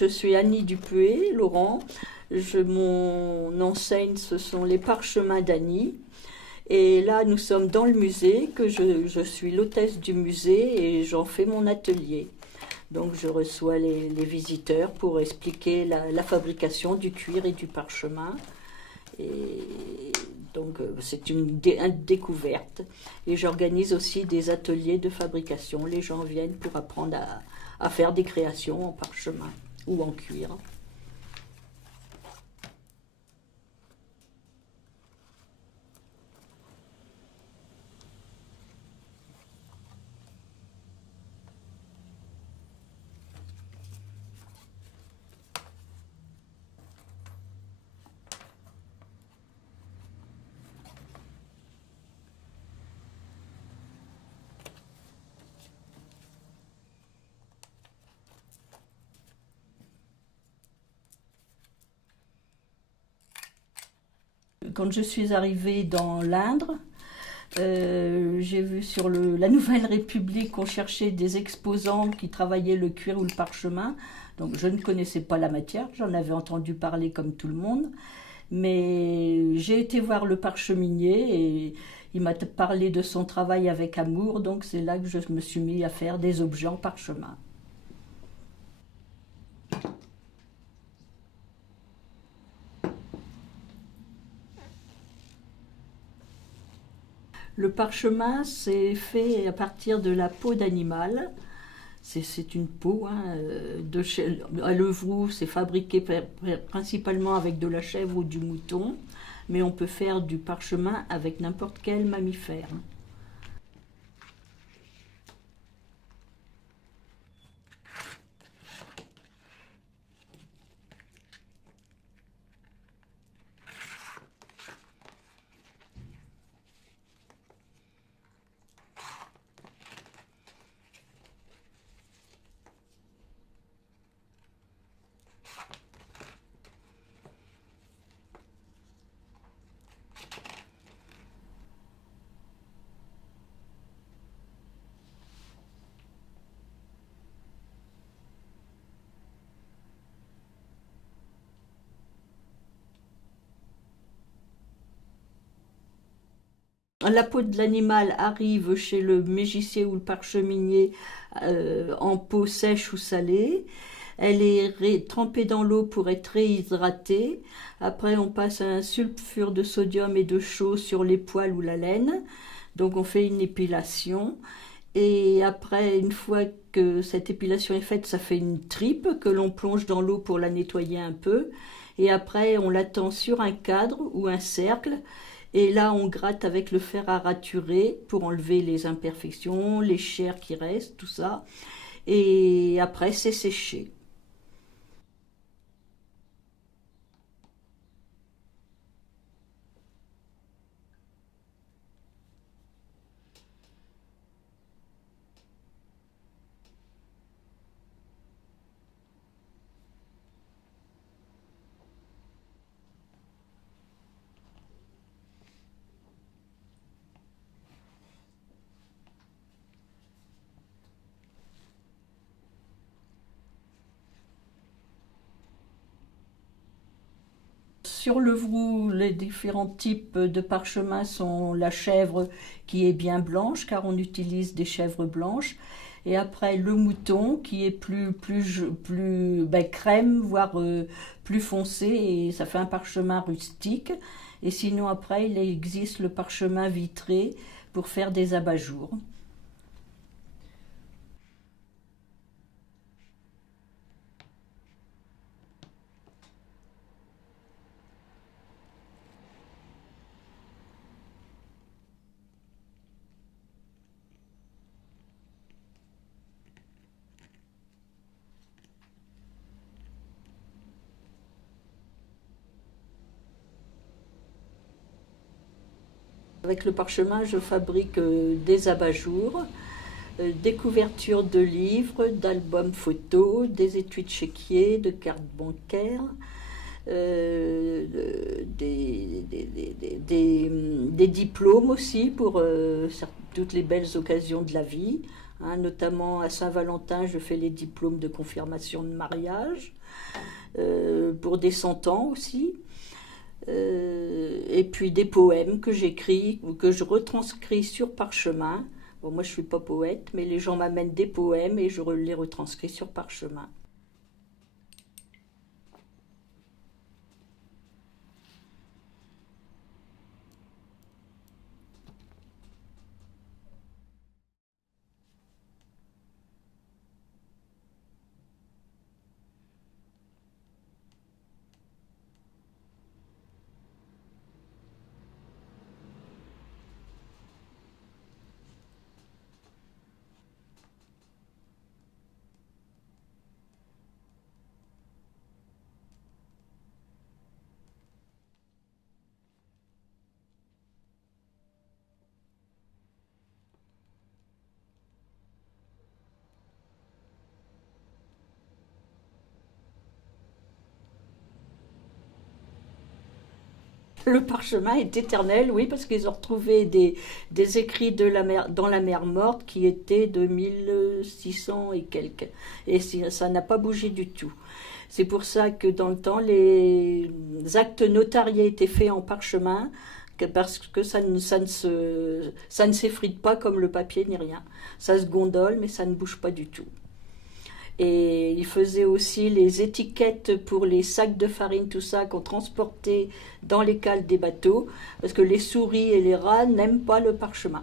Je suis Annie Dupué, Laurent. Mon enseigne, ce sont les parchemins d'Annie. Et là, nous sommes dans le musée, je suis l'hôtesse du musée et j'en fais mon atelier. Donc je reçois les visiteurs pour expliquer la fabrication du cuir et du parchemin. Et donc c'est une découverte. Et j'organise aussi des ateliers de fabrication. Les gens viennent pour apprendre à faire des créations en parchemin ou en cuir. Quand je suis arrivée dans l'Indre, j'ai vu sur la Nouvelle République qu'on cherchait des exposants qui travaillaient le cuir ou le parchemin. Donc je ne connaissais pas la matière, j'en avais entendu parler comme tout le monde. Mais j'ai été voir le parcheminier et il m'a parlé de son travail avec amour. Donc c'est là que je me suis mis à faire des objets en parchemin. Le parchemin, c'est fait à partir de la peau d'animal. C'est une peau à Levroux, c'est fabriqué principalement avec de la chèvre ou du mouton, mais on peut faire du parchemin avec n'importe quel mammifère. La peau de l'animal arrive chez le mégicier ou le parcheminier en peau sèche ou salée. Elle est trempée dans l'eau pour être réhydratée. Après, on passe un sulfure de sodium et de chaux sur les poils ou la laine. Donc, on fait une épilation. Et après, une fois que cette épilation est faite, ça fait une tripe que l'on plonge dans l'eau pour la nettoyer un peu. Et après, on l'attend sur un cadre ou un cercle. Et là, on gratte avec le fer à raturer pour enlever les imperfections, les chairs qui restent, tout ça. Et après, c'est séché. Sur Levroux, les différents types de parchemins sont la chèvre qui est bien blanche, car on utilise des chèvres blanches. Et après, le mouton qui est plus crème, voire plus foncé, et ça fait un parchemin rustique. Et sinon, après, il existe le parchemin vitré pour faire des abat-jours. Avec le parchemin, je fabrique des abat-jours, des couvertures de livres, d'albums photos, des étuis de chéquier, de cartes bancaires, des diplômes aussi pour toutes les belles occasions de la vie, hein, notamment à Saint-Valentin, je fais les diplômes de confirmation de mariage, pour des 100 ans aussi. Et puis des poèmes que j'écris ou que je retranscris sur parchemin. Bon, moi je suis pas poète, mais les gens m'amènent des poèmes et je les retranscris sur parchemin. Le parchemin est éternel, oui, parce qu'ils ont retrouvé des écrits dans la mer Morte qui étaient de 1600 et quelques. Et ça n'a pas bougé du tout. C'est pour ça que dans le temps, les actes notariés étaient faits en parchemin, parce que ça ne s'effrite pas comme le papier ni rien. Ça se gondole, mais ça ne bouge pas du tout. Et il faisait aussi les étiquettes pour les sacs de farine, tout ça, qu'on transportait dans les cales des bateaux, parce que les souris et les rats n'aiment pas le parchemin.